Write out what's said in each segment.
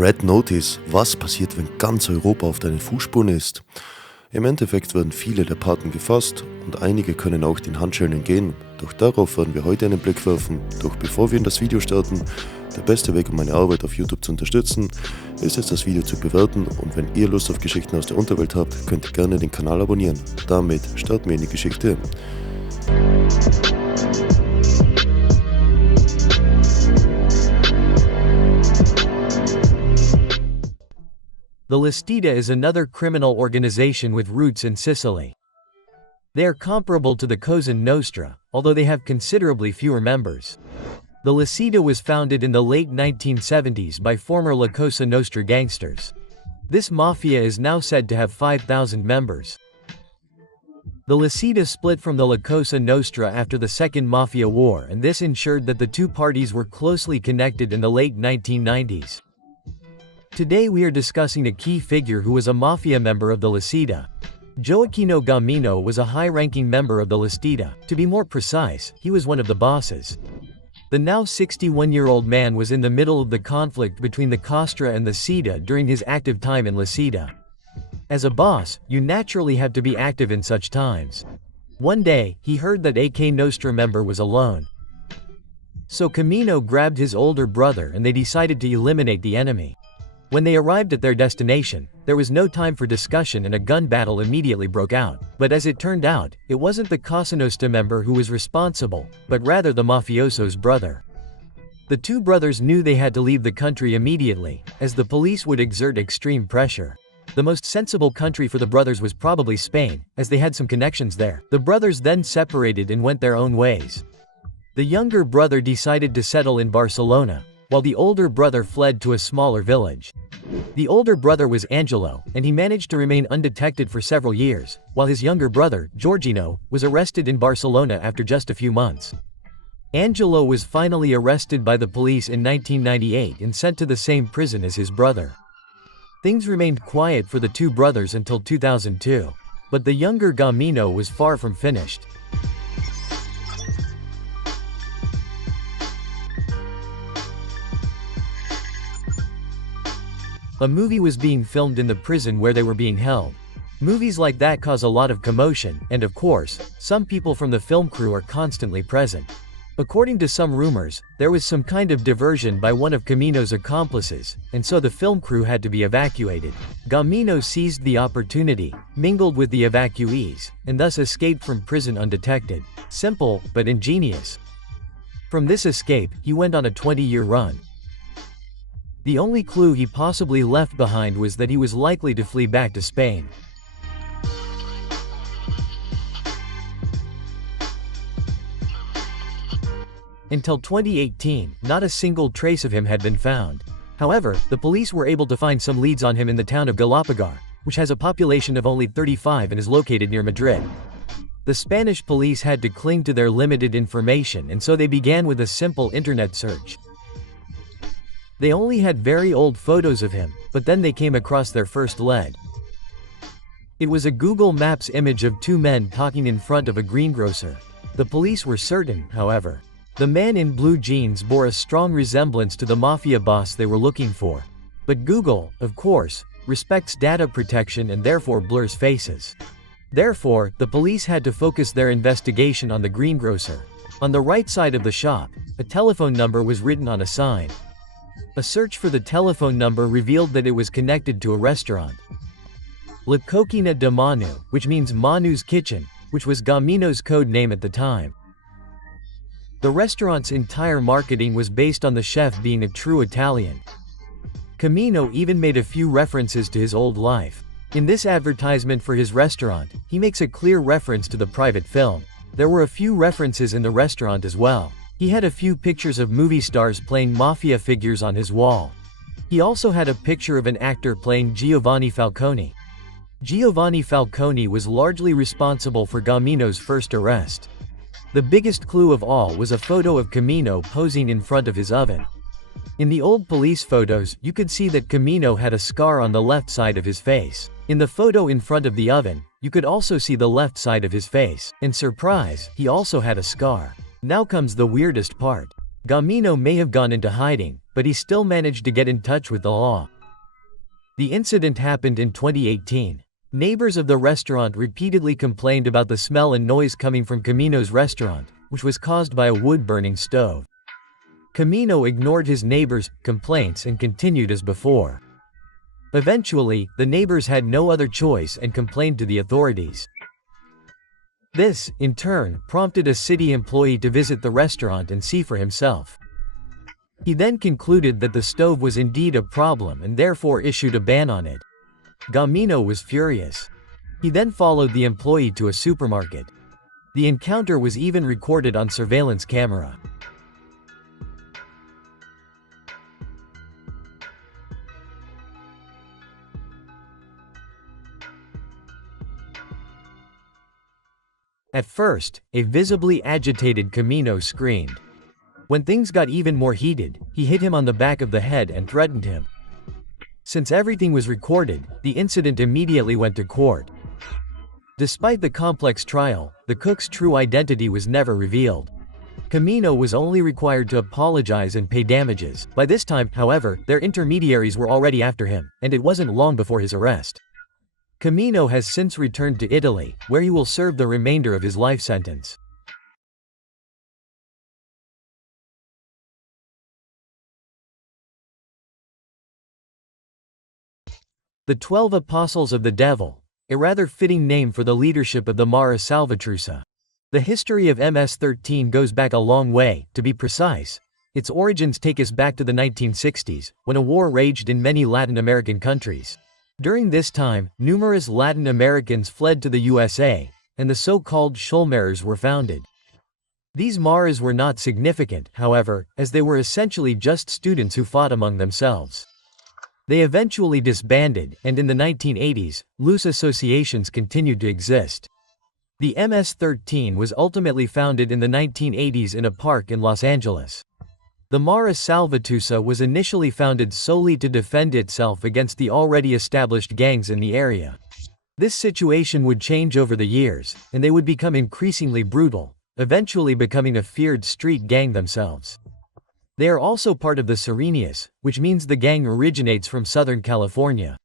Red Notice, was passiert, wenn ganz Europa auf deinen Fußspuren ist? Im Endeffekt werden viele der Paten gefasst und einige können auch den Handschellen entgehen. Doch darauf werden wir heute einen Blick werfen. Doch bevor wir in das Video starten, der beste Weg, um meine Arbeit auf YouTube zu unterstützen, ist es, das Video zu bewerten, und wenn ihr Lust auf Geschichten aus der Unterwelt habt, könnt ihr gerne den Kanal abonnieren. Damit starten wir in die Geschichte. The Listita is another criminal organization with roots in Sicily. They are comparable to the Cosa Nostra, although they have considerably fewer members. The Listita was founded in the late 1970s by former La Cosa Nostra gangsters. This mafia is now said to have 5,000 members. The Listita split from the La Cosa Nostra after the Second Mafia War, and this ensured that the two parties were closely connected in the late 1990s. Today we are discussing a key figure who was a mafia member of the Listita. Gioacchino Gamino was a high-ranking member of the Listita. To be more precise, he was one of the bosses. The now 61-year-old man was in the middle of the conflict between the Costra and the Sita during his active time in Listita. As a boss, you naturally have to be active in such times. One day, he heard that a Nostra member was alone. So Gamino grabbed his older brother and they decided to eliminate the enemy. When they arrived at their destination, there was no time for discussion and a gun battle immediately broke out. But as it turned out, it wasn't the Cosa Nostra member who was responsible, but rather the mafioso's brother. The two brothers knew they had to leave the country immediately, as the police would exert extreme pressure. The most sensible country for the brothers was probably Spain, as they had some connections there. The brothers then separated and went their own ways. The younger brother decided to settle in Barcelona, while the older brother fled to a smaller village. The older brother was Angelo, and he managed to remain undetected for several years, while his younger brother, Giorgino, was arrested in Barcelona after just a few months. Angelo was finally arrested by the police in 1998 and sent to the same prison as his brother. Things remained quiet for the two brothers until 2002. But the younger Gamino was far from finished. A movie was being filmed in the prison where they were being held. Movies like that cause a lot of commotion, and of course, some people from the film crew are constantly present. According to some rumors, there was some kind of diversion by one of Gamino's accomplices, and so the film crew had to be evacuated. Gamino seized the opportunity, mingled with the evacuees, and thus escaped from prison undetected. Simple, but ingenious. From this escape, he went on a 20-year run. The only clue he possibly left behind was that he was likely to flee back to Spain. Until 2018, not a single trace of him had been found. However, the police were able to find some leads on him in the town of Galapagar, which has a population of only 35 and is located near Madrid. The Spanish police had to cling to their limited information, and so they began with a simple internet search. They only had very old photos of him, but then they came across their first lead. It was a Google Maps image of two men talking in front of a greengrocer. The police were certain, however. The man in blue jeans bore a strong resemblance to the mafia boss they were looking for. But Google, of course, respects data protection and therefore blurs faces. Therefore, the police had to focus their investigation on the greengrocer. On the right side of the shop, a telephone number was written on a sign. A search for the telephone number revealed that it was connected to a restaurant. La Coquina de Manu, which means Manu's Kitchen, which was Gamino's code name at the time. The restaurant's entire marketing was based on the chef being a true Italian. Gamino even made a few references to his old life. In this advertisement for his restaurant, he makes a clear reference to the private film. There were a few references in the restaurant as well. He had a few pictures of movie stars playing mafia figures on his wall. He also had a picture of an actor playing Giovanni Falcone. Giovanni Falcone was largely responsible for Gamino's first arrest. The biggest clue of all was a photo of Gamino posing in front of his oven. In the old police photos, you could see that Gamino had a scar on the left side of his face. In the photo in front of the oven, you could also see the left side of his face. And surprise, he also had a scar. Now comes the weirdest part. Gamino may have gone into hiding, but but he still managed to get in touch with the law. The incident happened in 2018. Neighbors of the restaurant repeatedly complained about the smell and noise coming from Gamino's restaurant, which was caused by a wood-burning stove. Gamino ignored his neighbors' complaints and continued as before. Eventually, the neighbors had no other choice and complained to the authorities. This, in turn, prompted a city employee to visit the restaurant and see for himself. He then concluded that the stove was indeed a problem and therefore issued a ban on it. Gamino was furious. He then followed the employee to a supermarket. The encounter was even recorded on surveillance camera. At first, a visibly agitated Gamino screamed. When things got even more heated, he hit him on the back of the head and threatened him. Since everything was recorded, the incident immediately went to court. Despite the complex trial, the cook's true identity was never revealed. Gamino was only required to apologize and pay damages. By this time, however, their intermediaries were already after him, and it wasn't long before his arrest. Gamino has since returned to Italy, where he will serve the remainder of his life sentence. The 12 Apostles of the Devil, a rather fitting name for the leadership of the Mara Salvatrucha. The history of MS-13 goes back a long way, to be precise. Its origins take us back to the 1960s, when a war raged in many Latin American countries. During this time, numerous Latin Americans fled to the USA, and the so-called Schulmerers were founded. These Maras were not significant, however, as they were essentially just students who fought among themselves. They eventually disbanded, and in the 1980s, loose associations continued to exist. The MS-13 was ultimately founded in the 1980s in a park in Los Angeles. The Mara Salvatrucha was initially founded solely to defend itself against the already established gangs in the area. This situation would change over the years, and they would become increasingly brutal, eventually becoming a feared street gang themselves. They are also part of the Serenias, which means the gang originates from Southern California.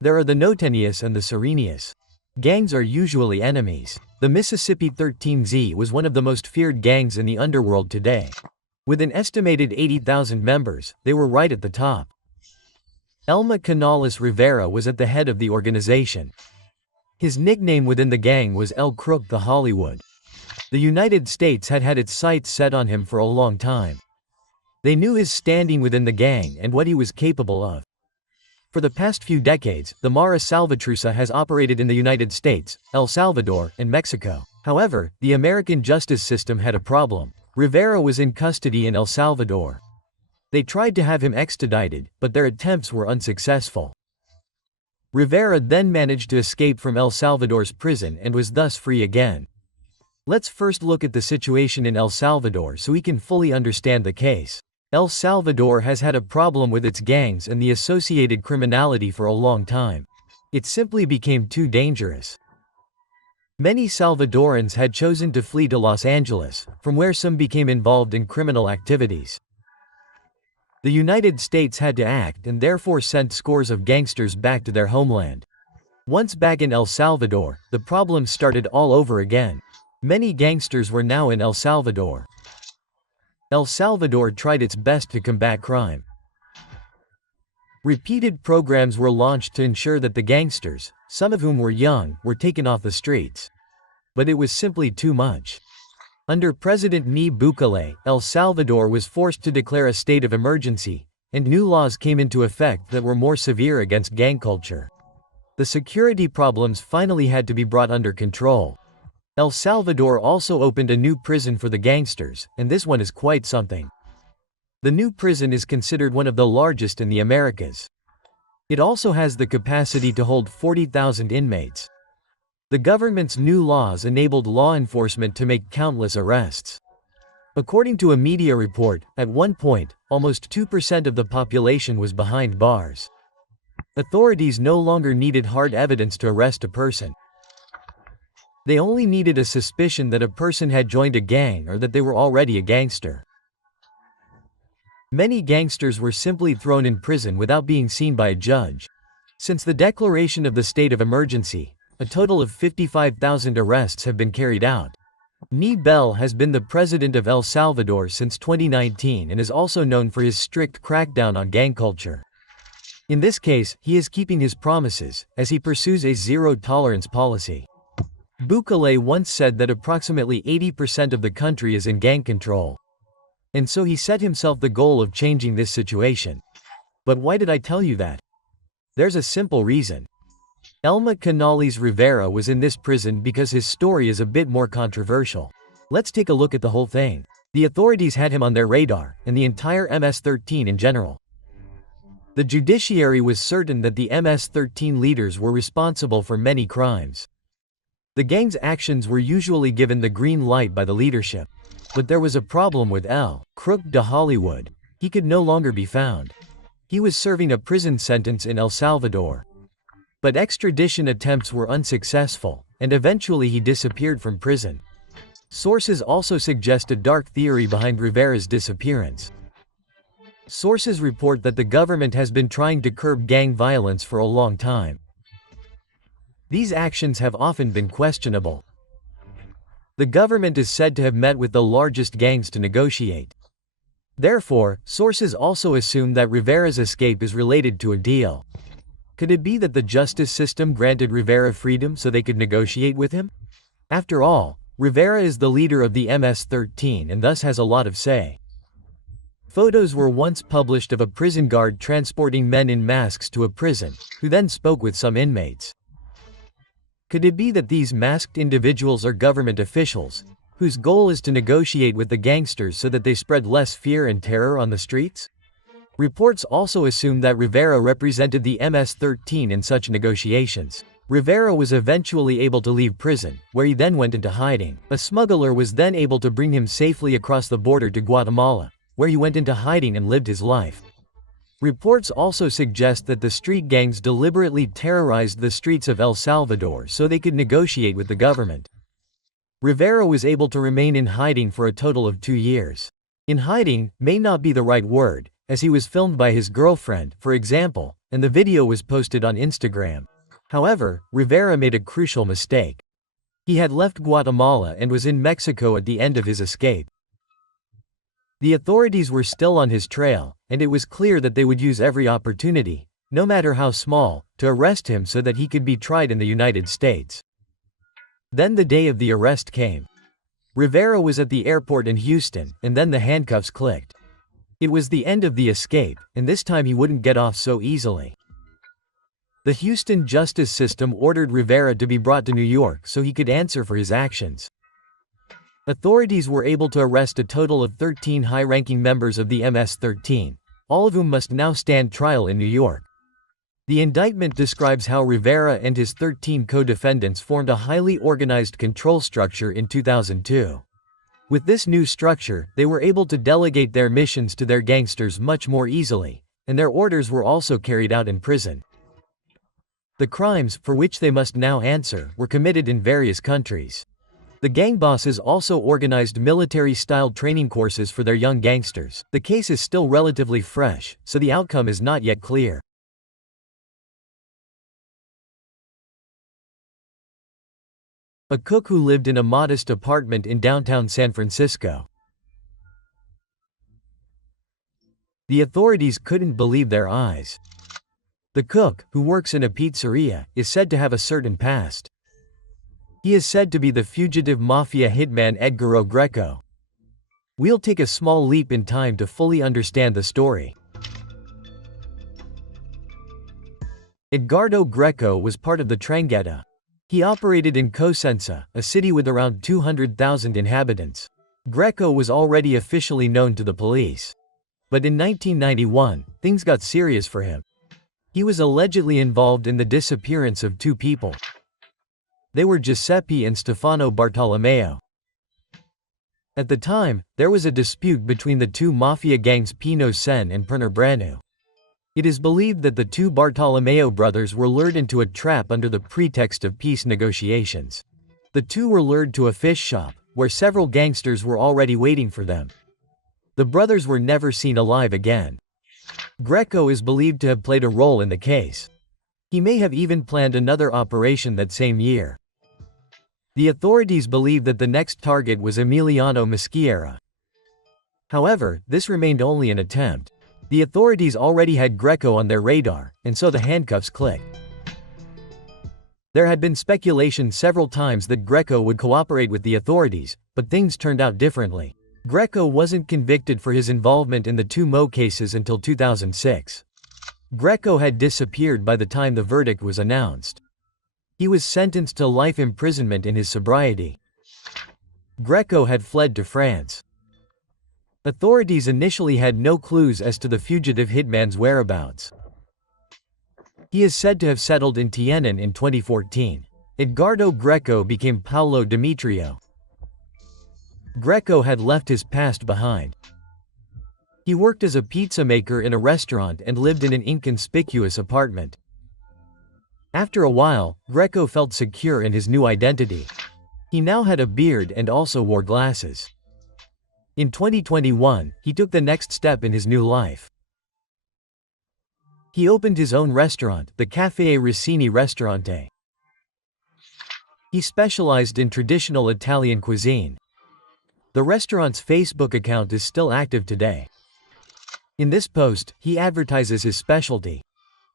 There are the Notenias and the Serenias. Gangs are usually enemies. The Mississippi 13Z was one of the most feared gangs in the underworld today. With an estimated 80,000 members, they were right at the top. Elma Canales Rivera was at the head of the organization. His nickname within the gang was El Crook the Hollywood. The United States had had its sights set on him for a long time. They knew his standing within the gang and what he was capable of. For the past few decades, the Mara Salvatrucha has operated in the United States, El Salvador, and Mexico. However, the American justice system had a problem. Rivera was in custody in El Salvador. They tried to have him extradited, but their attempts were unsuccessful. Rivera then managed to escape from El Salvador's prison and was thus free again. Let's first look at the situation in El Salvador so we can fully understand the case. El Salvador has had a problem with its gangs and the associated criminality for a long time. It simply became too dangerous. Many Salvadorans had chosen to flee to Los Angeles, from where some became involved in criminal activities. The United States had to act and therefore sent scores of gangsters back to their homeland. Once back in El Salvador, the problem started all over again. Many gangsters were now in El Salvador. El Salvador tried its best to combat crime. Repeated programs were launched to ensure that the gangsters, some of whom were young, were taken off the streets. But it was simply too much. Under President Nayib Bukele, El Salvador was forced to declare a state of emergency, and new laws came into effect that were more severe against gang culture. The security problems finally had to be brought under control. El Salvador also opened a new prison for the gangsters, and this one is quite something. The new prison is considered one of the largest in the Americas. It also has the capacity to hold 40,000 inmates. The government's new laws enabled law enforcement to make countless arrests. According to a media report, at one point, almost 2% of the population was behind bars. Authorities no longer needed hard evidence to arrest a person. They only needed a suspicion that a person had joined a gang or that they were already a gangster. Many gangsters were simply thrown in prison without being seen by a judge. Since the declaration of the state of emergency, a total of 55,000 arrests have been carried out. Bell has been the president of El Salvador since 2019 and is also known for his strict crackdown on gang culture. In this case, he is keeping his promises, as he pursues a zero-tolerance policy. Bukele once said that approximately 80% of the country is in gang control. And so he set himself the goal of changing this situation. But why did I tell you that? There's a simple reason. Elma Canales Rivera was in this prison because his story is a bit more controversial. Let's take a look at the whole thing. The authorities had him on their radar, and the entire MS-13 in general. The judiciary was certain that the MS-13 leaders were responsible for many crimes. The gang's actions were usually given the green light by the leadership. But there was a problem with Crook de Hollywood. He could no longer be found. He was serving a prison sentence in El Salvador. But extradition attempts were unsuccessful, and eventually he disappeared from prison. Sources also suggest a dark theory behind Rivera's disappearance. Sources report that the government has been trying to curb gang violence for a long time. These actions have often been questionable. The government is said to have met with the largest gangs to negotiate. Therefore, sources also assume that Rivera's escape is related to a deal. Could it be that the justice system granted Rivera freedom so they could negotiate with him? After all, Rivera is the leader of the MS-13 and thus has a lot of say. Photos were once published of a prison guard transporting men in masks to a prison, who then spoke with some inmates. Could it be that these masked individuals are government officials, whose goal is to negotiate with the gangsters so that they spread less fear and terror on the streets? Reports also assume that Rivera represented the MS-13 in such negotiations. Rivera was eventually able to leave prison, where he then went into hiding. A smuggler was then able to bring him safely across the border to Guatemala, where he went into hiding and lived his life. Reports also suggest that the street gangs deliberately terrorized the streets of El Salvador so they could negotiate with the government. Rivera was able to remain in hiding for a total of 2 years. In hiding may not be the right word, as he was filmed by his girlfriend, for example, and the video was posted on Instagram. However, Rivera made a crucial mistake. He had left Guatemala and was in Mexico at the end of his escape. The authorities were still on his trail, and it was clear that they would use every opportunity, no matter how small, to arrest him so that he could be tried in the United States. Then the day of the arrest came. Rivera was at the airport in Houston, and then the handcuffs clicked. It was the end of the escape, and this time he wouldn't get off so easily. The Houston justice system ordered Rivera to be brought to New York so he could answer for his actions. Authorities were able to arrest a total of 13 high-ranking members of the MS-13, all of whom must now stand trial in New York. The indictment describes how Rivera and his 13 co-defendants formed a highly organized control structure in 2002. With this new structure, they were able to delegate their missions to their gangsters much more easily, and their orders were also carried out in prison. The crimes, for which they must now answer, were committed in various countries. The gang bosses also organized military-style training courses for their young gangsters. The case is still relatively fresh, so the outcome is not yet clear. A cook who lived in a modest apartment in downtown San Francisco. The authorities couldn't believe their eyes. The cook, who works in a pizzeria, is said to have a certain past. He is said to be the fugitive mafia hitman Edgardo Greco. We'll take a small leap in time to fully understand the story. Edgardo Greco was part of the Ndrangheta. He operated in Cosenza, a city with around 200,000 inhabitants. Greco was already officially known to the police. But in 1991, things got serious for him. He was allegedly involved in the disappearance of 2 people. They were Giuseppe and Stefano Bartolomeo. At the time, there was a dispute between the 2 mafia gangs Pino Sen and Pernebranu. It is believed that the 2 Bartolomeo brothers were lured into a trap under the pretext of peace negotiations. The 2 were lured to a fish shop, where several gangsters were already waiting for them. The brothers were never seen alive again. Greco is believed to have played a role in the case. He may have even planned another operation that same year. The authorities believe that the next target was Emiliano Maschiera. However, this remained only an attempt. The authorities already had Greco on their radar, and so the handcuffs clicked. There had been speculation several times that Greco would cooperate with the authorities, but things turned out differently. Greco wasn't convicted for his involvement in the two Mo cases until 2006. Greco had disappeared by the time the verdict was announced. He was sentenced to life imprisonment in his sobriety. Greco had fled to France. Authorities initially had no clues as to the fugitive hitman's whereabouts. He is said to have settled in Tienen in 2014. Edgardo Greco became Paolo Demetrio. Greco had left his past behind. He worked as a pizza maker in a restaurant and lived in an inconspicuous apartment. After a while, Greco felt secure in his new identity. He now had a beard and also wore glasses. In 2021, he took the next step in his new life. He opened his own restaurant, the Caffè Rossini Ristorante. He specialized in traditional Italian cuisine. The restaurant's Facebook account is still active today. In this post, he advertises his specialty.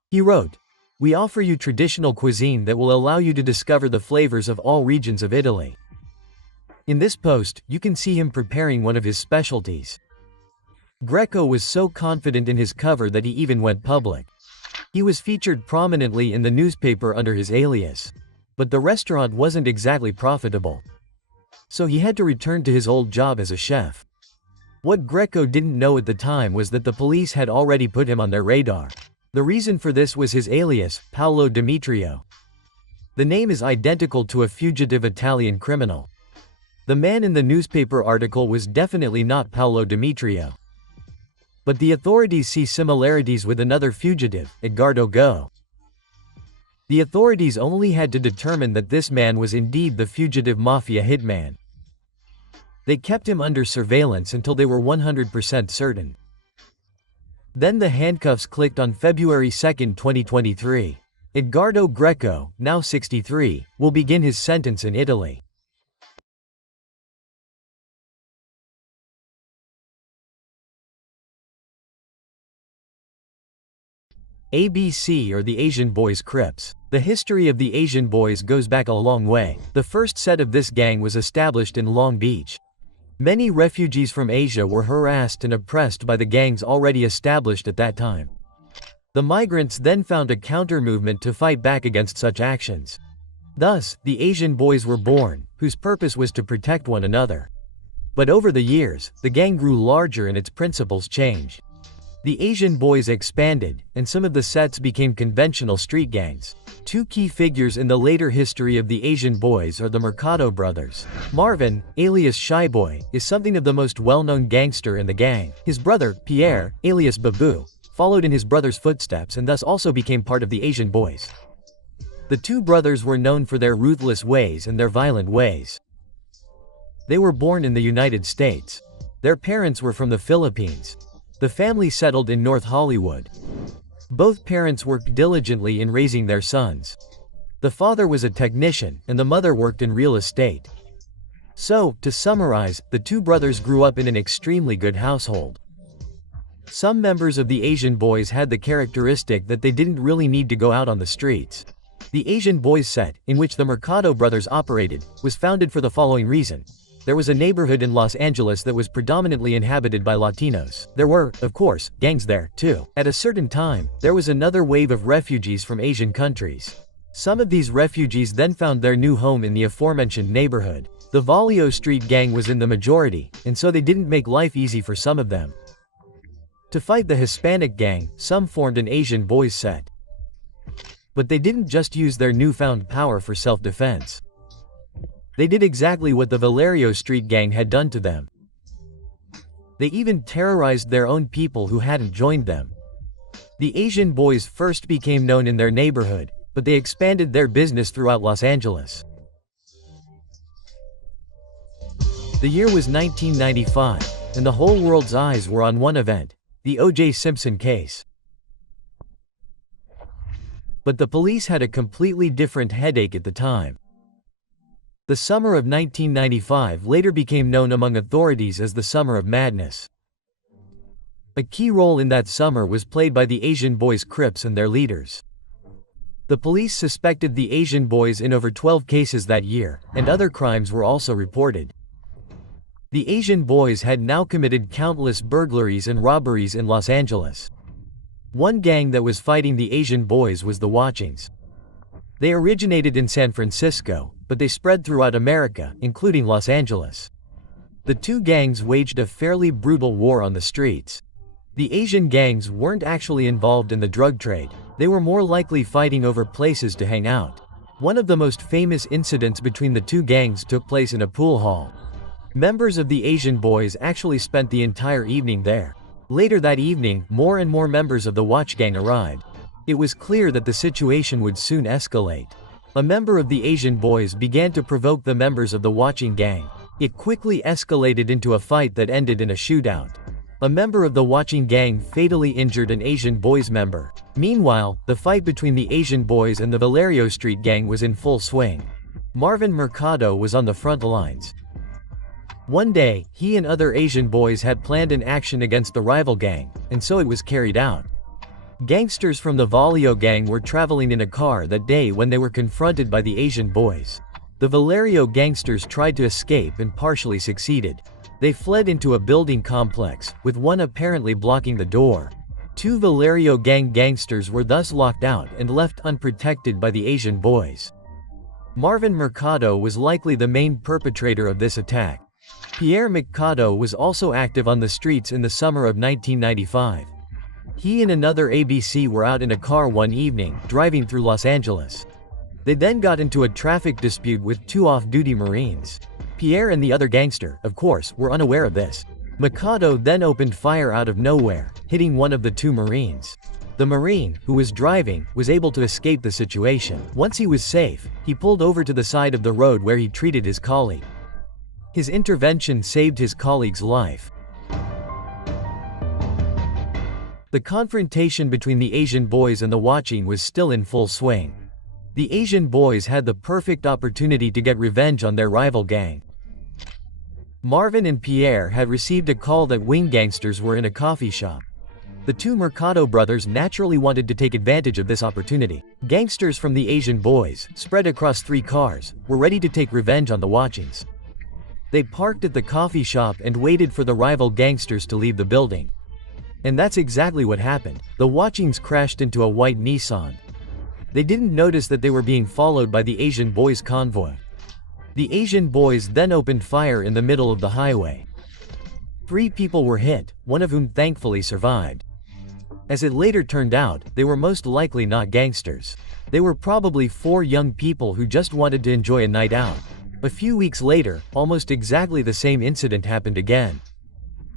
He wrote, "We offer you traditional cuisine that will allow you to discover the flavors of all regions of Italy." In this post, you can see him preparing one of his specialties. Greco was so confident in his cover that he even went public. He was featured prominently in the newspaper under his alias. But the restaurant wasn't exactly profitable. So he had to return to his old job as a chef. What Greco didn't know at the time was that the police had already put him on their radar. The reason for this was his alias, Paolo Demetrio. The name is identical to a fugitive Italian criminal. The man in the newspaper article was definitely not Paolo Demetrio. But the authorities see similarities with another fugitive, Edgardo Greco. The authorities only had to determine that this man was indeed the fugitive mafia hitman. They kept him under surveillance until they were 100% certain. Then the handcuffs clicked on February 2, 2023. Edgardo Greco, now 63, will begin his sentence in Italy. ABC, or the Asian Boys Crips. The history of the Asian Boys goes back a long way. The first set of this gang was established in Long Beach. Many refugees from Asia were harassed and oppressed by the gangs already established at that time. The migrants then found a counter-movement to fight back against such actions. Thus, the Asian Boys were born, whose purpose was to protect one another. But over the years, the gang grew larger and its principles changed. The Asian Boys expanded, and some of the sets became conventional street gangs. Two key figures in the later history of the Asian Boys are the Mercado brothers. Marvin, alias Shy Boy, is something of the most well-known gangster in the gang. His brother, Pierre, alias Babu, followed in his brother's footsteps and thus also became part of the Asian Boys. The two brothers were known for their ruthless ways and their violent ways. They were born in the United States. Their parents were from the Philippines. The family settled in North Hollywood. Both parents worked diligently in raising their sons. The father was a technician, and the mother worked in real estate. So, to summarize, the two brothers grew up in an extremely good household. Some members of the Asian Boys had the characteristic that they didn't really need to go out on the streets. The Asian Boys set, in which the Mercado brothers operated, was founded for the following reason. There was a neighborhood in Los Angeles that was predominantly inhabited by Latinos. There were, of course, gangs there, too. At a certain time, there was another wave of refugees from Asian countries. Some of these refugees then found their new home in the aforementioned neighborhood. The Valio Street gang was in the majority, and so they didn't make life easy for some of them. To fight the Hispanic gang, some formed an Asian Boys set. But they didn't just use their newfound power for self-defense. They did exactly what the Valerio Street gang had done to them. They even terrorized their own people who hadn't joined them. The Asian Boys first became known in their neighborhood, but they expanded their business throughout Los Angeles. The year was 1995. and the whole world's eyes were on one event: the O.J. Simpson case. But the police had a completely different headache at the time. The summer of 1995 later became known among authorities as the Summer of Madness. A key role in that summer was played by the Asian Boys Crips and their leaders. The police suspected the Asian boys in over 12 cases that year, and other crimes were also reported. The Asian boys had now committed countless burglaries and robberies in Los Angeles. One gang that was fighting the Asian boys was the Watchings. They originated in San Francisco, but they spread throughout America, including Los Angeles. The two gangs waged a fairly brutal war on the streets. The Asian gangs weren't actually involved in the drug trade. They were more likely fighting over places to hang out. One of the most famous incidents between the two gangs took place in a pool hall. Members of the Asian boys actually spent the entire evening there. Later that evening, more and more members of the Watch gang arrived. It was clear that the situation would soon escalate. A member of the Asian boys began to provoke the members of the Watching gang. It quickly escalated into a fight that ended in a shootout. A member of the Watching gang fatally injured an Asian boys member. Meanwhile, the fight between the Asian boys and the Valerio Street gang was in full swing. Marvin Mercado was on the front lines. One day, he and other Asian boys had planned an action against the rival gang, and so it was carried out. Gangsters from the Valerio gang were traveling in a car that day when they were confronted by the Asian boys. The Valerio gangsters tried to escape and partially succeeded. They fled into a building complex, with one apparently blocking the door. Two Valerio gang gangsters were thus locked out and left unprotected by the Asian boys. Marvin Mercado was likely the main perpetrator of this attack. Pierre Mercado was also active on the streets in the summer of 1995. He and another ABC were out in a car one evening, driving through Los Angeles. They then got into a traffic dispute with two off-duty Marines. Pierre and the other gangster, of course, were unaware of this. Mercado then opened fire out of nowhere, hitting one of the two Marines. The Marine, who was driving, was able to escape the situation. Once he was safe, he pulled over to the side of the road where he treated his colleague. His intervention saved his colleague's life. The confrontation between the Asian boys and the Watching was still in full swing. The Asian boys had the perfect opportunity to get revenge on their rival gang. Marvin and Pierre had received a call that wing gangsters were in a coffee shop. The two Mercado brothers naturally wanted to take advantage of this opportunity. Gangsters from the Asian boys, spread across 3 cars, were ready to take revenge on the Watchings. They parked at the coffee shop and waited for the rival gangsters to leave the building. And that's exactly what happened. The Watchings crashed into a white Nissan. They didn't notice that they were being followed by the Asian boys' convoy. The Asian boys then opened fire in the middle of the highway. 3 people were hit, one of whom thankfully survived. As it later turned out, they were most likely not gangsters. They were probably 4 young people who just wanted to enjoy a night out. A few weeks later, almost exactly the same incident happened again.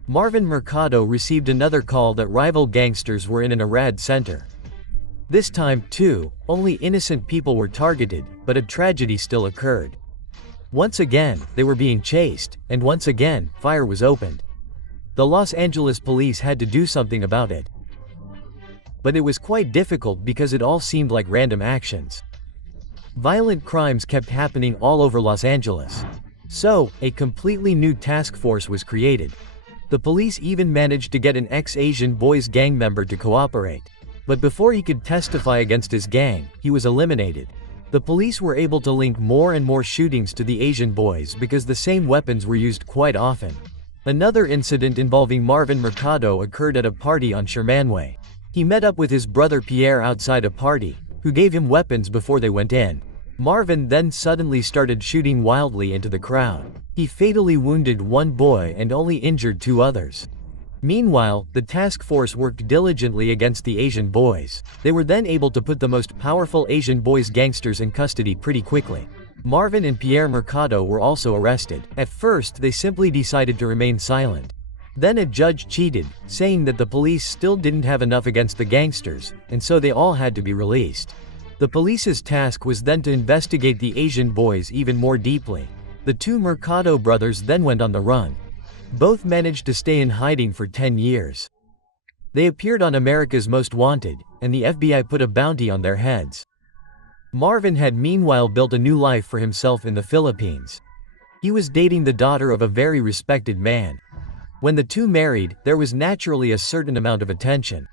Marvin Mercado received another call that rival gangsters were in an Arad center. This time, too, only innocent people were targeted, but a tragedy still occurred. Once again, they were being chased, and once again, fire was opened. The Los Angeles police had to do something about it. But it was quite difficult because it all seemed like random actions. Violent crimes kept happening all over Los Angeles. So, a completely new task force was created. The police even managed to get an ex-Asian boys gang member to cooperate. But before he could testify against his gang, he was eliminated. The police were able to link more and more shootings to the Asian boys because the same weapons were used quite often. Another incident involving Marvin Mercado occurred at a party on Shermanway. He met up with his brother Pierre outside a party, who gave him weapons before they went in. Marvin then suddenly started shooting wildly into the crowd. He fatally wounded 1 boy and only injured 2 others. Meanwhile, the task force worked diligently against the Asian boys. They were then able to put the most powerful Asian boys gangsters in custody pretty quickly. Marvin and Pierre Mercado were also arrested. At first, they simply decided to remain silent. Then a judge cheated, saying that the police still didn't have enough against the gangsters, and so they all had to be released. The police's task was then to investigate the Asian boys even more deeply. The 2 Mercado brothers then went on the run. Both managed to stay in hiding for 10 years. They appeared on America's Most Wanted, and the FBI put a bounty on their heads. Marvin had meanwhile built a new life for himself in the Philippines. He was dating the daughter of a very respected man. When the two married, there was naturally a certain amount of attention.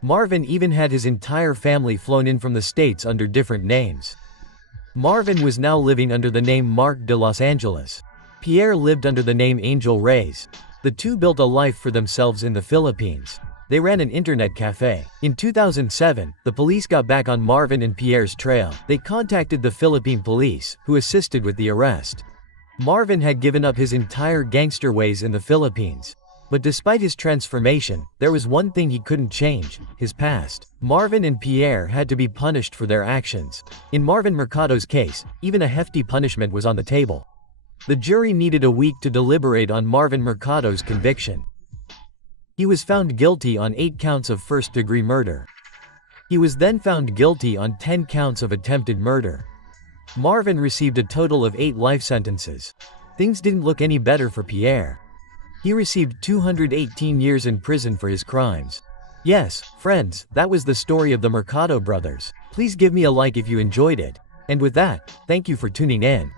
Marvin even had his entire family flown in from the States under different names. Marvin was now living under the name Mark de Los Angeles. Pierre lived under the name Angel Reyes. The two built a life for themselves in the Philippines. They ran an internet cafe. In 2007, the police got back on Marvin and Pierre's trail. They contacted the Philippine police, who assisted with the arrest. Marvin had given up his entire gangster ways in the Philippines. But despite his transformation, there was one thing he couldn't change: his past. Marvin and Pierre had to be punished for their actions. In Marvin Mercado's case, even a hefty punishment was on the table. The jury needed a week to deliberate on Marvin Mercado's conviction. He was found guilty on 8 counts of first-degree murder. He was then found guilty on 10 counts of attempted murder. Marvin received a total of 8 life sentences. Things didn't look any better for Pierre. He received 218 years in prison for his crimes. Yes, friends, that was the story of the Mercado brothers. Please give me a like if you enjoyed it. And with that, thank you for tuning in.